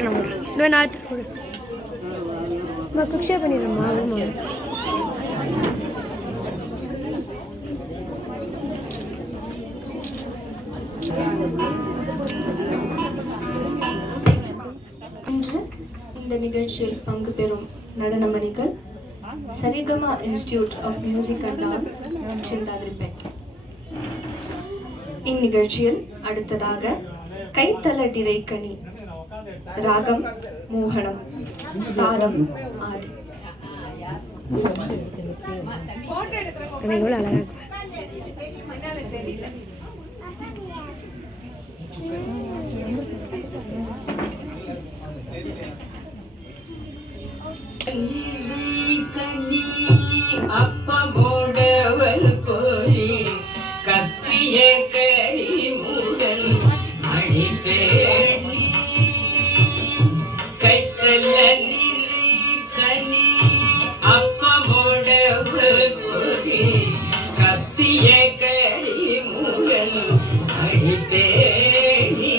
நான் குக்ஷே பண்ணிடுறேம்மா. இன்று இந்த நிகழ்ச்சியில் பங்கு பெறும் நடனமணிகள் Sarigama institute of music and dance Chintadripet. இந்நிகழ்ச்சியில் அடுத்ததாக கைத்தல டிரைக்கணி, ராகம் மோகனம், தாளம் ஆதி. எவ்வளோ அழகா அப்பமோடவள் போரி கத்திய கரி மூடல் அழிப்பேணி கைத்தல்ல நிலை கனி. அப்பமோடவள் போரி கத்திய கரி மூடல் அழிப்பேணி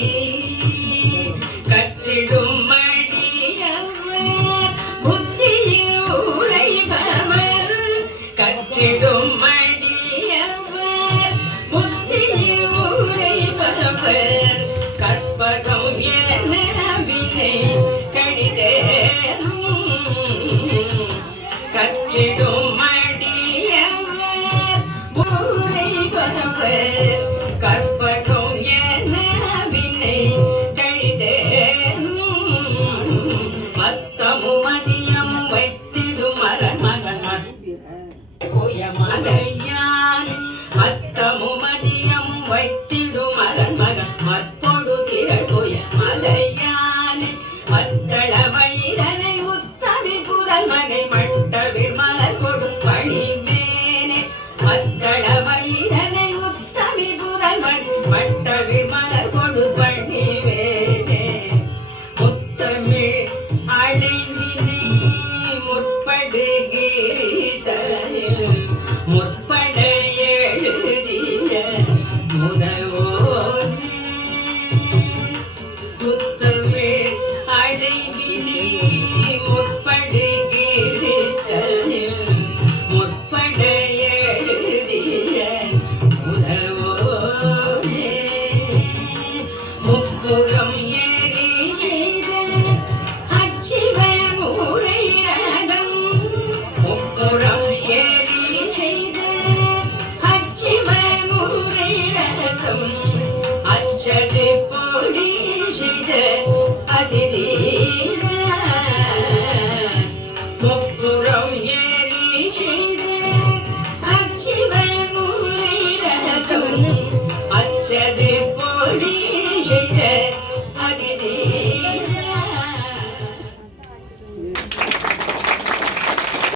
கற்றிடும் கற்றிடும் மடியவர் புத்தியில் உரைபவர் கற்பகம் என வினை கடிதேனும் கற்றிடும் மடியவர் உரைபவர் கற்பகம் என வினை கடிதேனும் மத்தமும் மதியம் வைத்திடும் மரமகன் மலையான் மத்தமும் மதியமும் வைத்திடும் அரண்மகன் மற்பொடு திரள் மலையான் மத்தள